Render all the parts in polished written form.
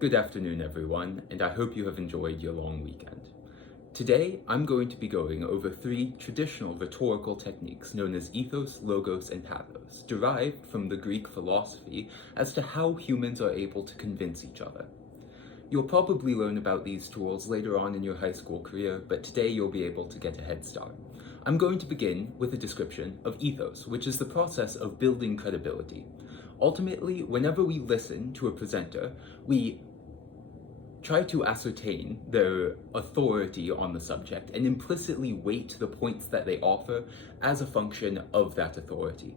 Good afternoon, everyone, and I hope you have enjoyed your long weekend. Today, I'm going to be going over three traditional rhetorical techniques known as ethos, logos, and pathos, derived from the Greek philosophy as to how humans are able to convince each other. You'll probably learn about these tools later on in your high school career, but today you'll be able to get a head start. I'm going to begin with a description of ethos, which is the process of building credibility. Ultimately, whenever we listen to a presenter, we try to ascertain their authority on the subject and implicitly weight the points that they offer as a function of that authority.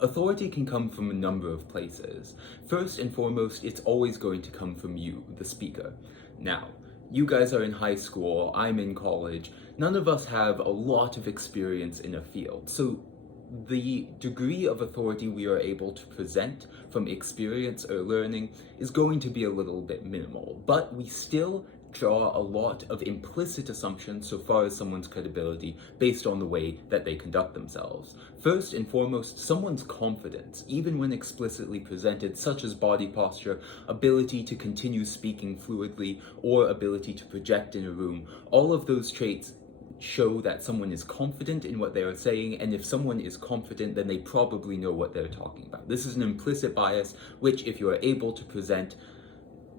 Authority can come from a number of places. First and foremost, it's always going to come from you, the speaker. Now, you guys are in high school, I'm in college, none of us have a lot of experience in a field, so the degree of authority we are able to present from experience or learning is going to be a little bit minimal, but we still draw a lot of implicit assumptions so far as someone's credibility based on the way that they conduct themselves. First and foremost, someone's confidence, even when explicitly presented, such as body posture, ability to continue speaking fluidly, or ability to project in a room, all of those traits show that someone is confident in what they are saying, and if someone is confident, then they probably know what they're talking about. This is an implicit bias, which, if you are able to present,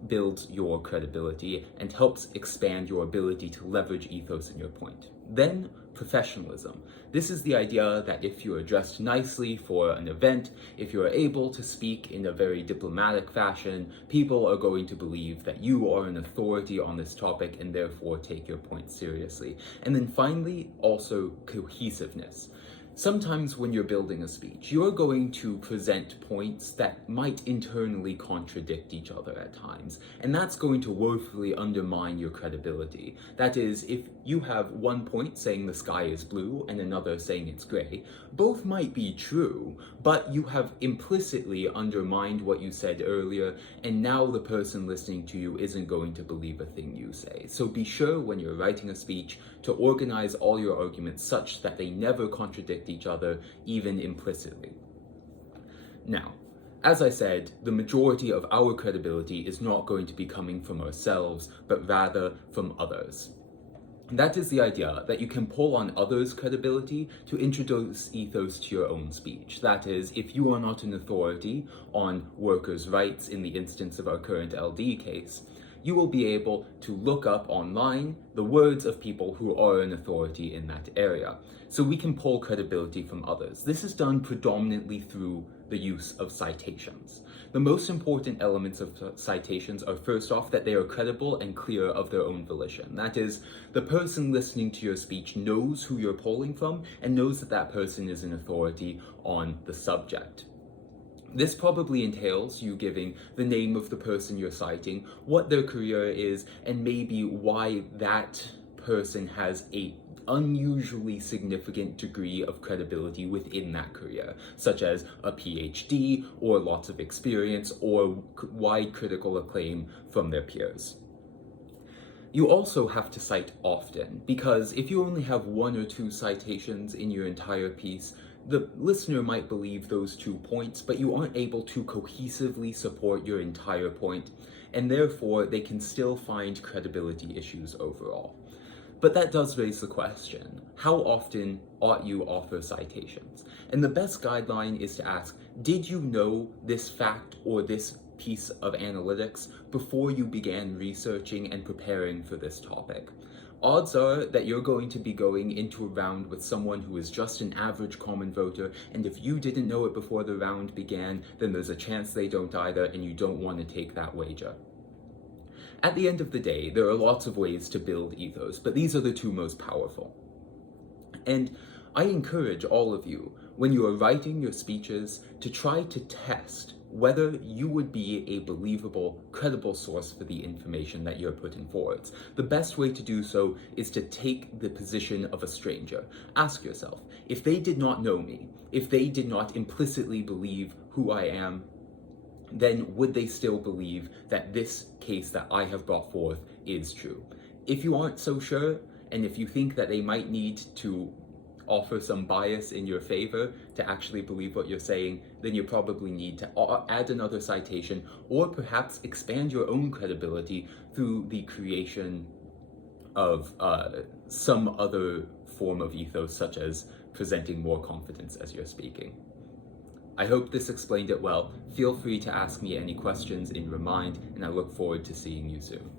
builds your credibility and helps expand your ability to leverage ethos in your point. Then, professionalism. This is the idea that if you are dressed nicely for an event, if you are able to speak in a very diplomatic fashion, people are going to believe that you are an authority on this topic and therefore take your point seriously. And then finally, also cohesiveness. Sometimes when you're building a speech, you're going to present points that might internally contradict each other at times, and that's going to woefully undermine your credibility. That is, if you have one point saying the sky is blue and another saying it's gray, both might be true, but you have implicitly undermined what you said earlier, and now the person listening to you isn't going to believe a thing you say. So be sure when you're writing a speech to organize all your arguments such that they never contradict each other, even implicitly. Now, as I said, the majority of our credibility is not going to be coming from ourselves, but rather from others. And that is the idea that you can pull on others' credibility to introduce ethos to your own speech. That is, if you are not an authority on workers' rights in the instance of our current LD case, you will be able to look up online the words of people who are an authority in that area. So we can pull credibility from others. This is done predominantly through the use of citations. The most important elements of citations are, first off, that they are credible and clear of their own volition. That is, the person listening to your speech knows who you're pulling from and knows that that person is an authority on the subject. This probably entails you giving the name of the person you're citing, what their career is, and maybe why that person has a unusually significant degree of credibility within that career, such as a PhD, or lots of experience, or wide critical acclaim from their peers. You also have to cite often, because if you only have one or two citations in your entire piece, the listener might believe those 2 points, but you aren't able to cohesively support your entire point, and therefore they can still find credibility issues overall. But that does raise the question, how often ought you offer citations? And the best guideline is to ask, did you know this fact or this piece of analytics before you began researching and preparing for this topic? Odds are that you're going to be going into a round with someone who is just an average common voter, and if you didn't know it before the round began, then there's a chance they don't either, and you don't want to take that wager. At the end of the day, there are lots of ways to build ethos, but these are the two most powerful. And I encourage all of you, when you are writing your speeches, to try to test whether you would be a believable, credible source for the information that you're putting forward. The best way to do so is to take the position of a stranger. Ask yourself, if they did not know me, if they did not implicitly believe who I am, then would they still believe that this case that I have brought forth is true? If you aren't so sure, and if you think that they might need to offer some bias in your favor, to actually believe what you're saying, then you probably need to add another citation or perhaps expand your own credibility through the creation of some other form of ethos, such as presenting more confidence as you're speaking. I hope this explained it well. Feel free to ask me any questions in your mind, and I look forward to seeing you soon.